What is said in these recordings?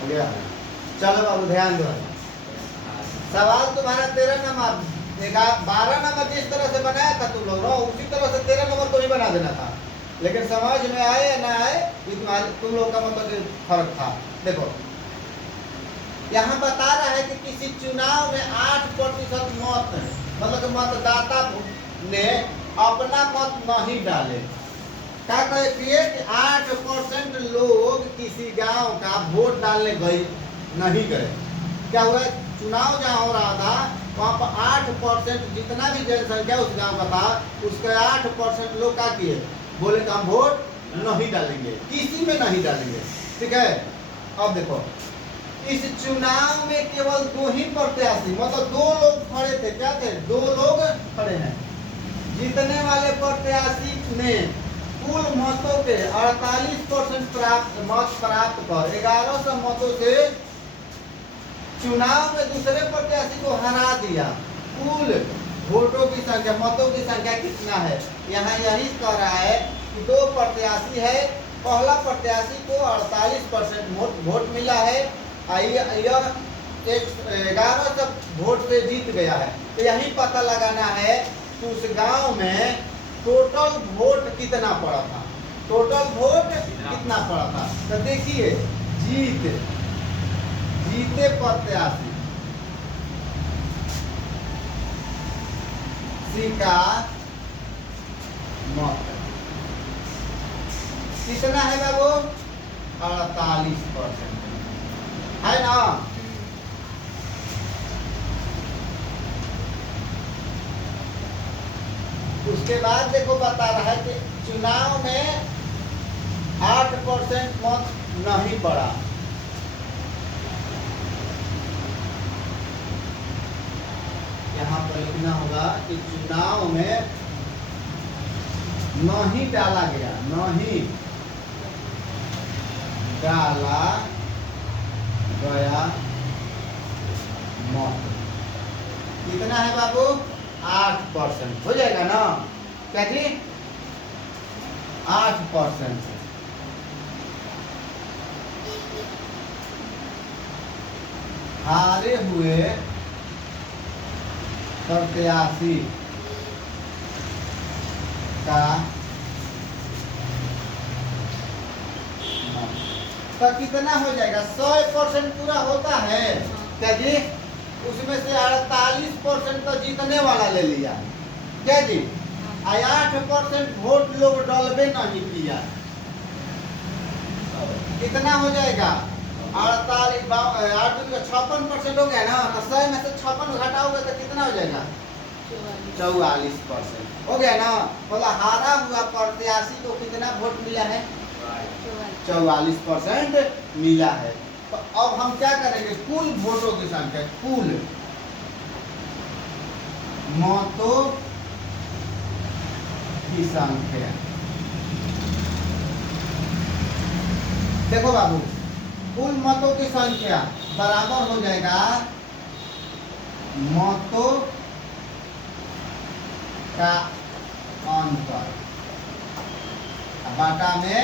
हो गया। चलो बाबू ध्यान दो, सवाल तुम्हारा 13 नंबर 12 नंबर जिस तरह से बनाया था तुम लोग उसी तरह से 13 नंबर को ही बना देना था, लेकिन समझ में आए या ना आए तुम लोग का मतलब फर्क था। देखो यहाँ बता रहा है कि किसी चुनाव में 8% मत मतलब मतदाता ने अपना मत नहीं डाले। क्या कहती है कि 8% लोग किसी गांव का वोट डालने गए नहीं गए। क्या हुआ, चुनाव जहाँ हो रहा था वहाँ पर 8% जितना भी जनसंख्या उस गांव का था उसके 8% लोग क्या किए, बोले कि हम वोट नहीं डालेंगे, किसी में नहीं डालेंगे। ठीक है, अब देखो इस चुनाव में केवल 2 ही प्रत्याशी मतलब 2 लोग खड़े थे। क्या थे, 2 लोग खड़े हैं। जीतने वाले प्रत्याशी ने कुल मतों के 48% मत प्राप्त कर 1100 मतों से चुनाव में दूसरे प्रत्याशी को हरा दिया। कुल वोटों की संख्या, मतों की संख्या कितना है, यहाँ यही कह रहा है कि 2 प्रत्याशी है। पहला प्रत्याशी को 48% वोट मिला है, यह 1100 वोट से जीत गया है। तो यही पता लगाना है कि उस गांव में टोटल वोट कितना पड़ा था, टोटल वोट कितना पड़ा था। तो देखिए जीते प्रत्याशी का मत कितना है बाबू, 48% है ना। उसके बाद देखो बता रहा है कि चुनाव में 8% मत नहीं पड़ा। यहाँ पर लिखना होगा कि चुनाव में नहीं डाला गया, नहीं डाला गया मत कितना है बाबू, 8% हो जाएगा ना। क्या जी, 8% हारे हुए प्रत्याशी का तो कितना हो जाएगा, 100% पूरा होता है। क्या जी, उसमें से 48% तो जीतने वाला ले लिया। क्या जी, 8% वोट लोग डालबे नहीं किया, कितना हो जाएगा, 56% हो गया ना। तो 100 में से 56 घटाओगे तो कितना हो जाएगा, 44% हो गया ना। मतलब हारा हुआ प्रत्याशी को कितना वोट मिला है, 44% मिला है। तो अब हम क्या करेंगे, कुल वोटों की संख्या, कुल मतों की संख्या। देखो बाबू, कुल मतों की संख्या बराबर हो जाएगा मतों का अंतर बाटा में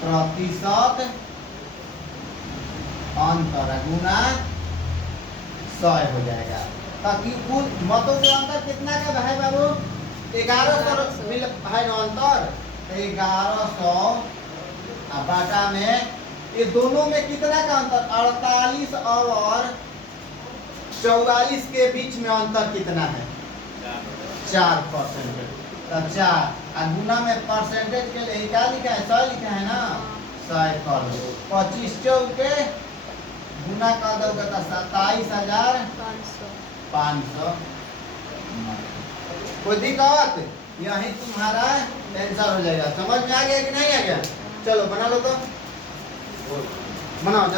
प्रतिशत अंतर गुना 100 हो जाएगा। ताकि कुल मतों के अंतर कितना का है बाबू, 1100 है ना अंतर, 1100 बाटा में ये दोनों में कितना का अंतर, 48 और 44 के बीच में अंतर कितना है, 4%। तो 4 गुना में परसेंटेज के लिए क्या लिखा है, 100 लिखा है ना, 100 कर दो, 25 चौके गुना कर दोगे तो 27,500। कोई दिक्कत, यही तुम्हारा आंसर हो जाएगा। समझ में आ गया कि नहीं आ गया, चलो बना लो तो, बनाओ जल्दी।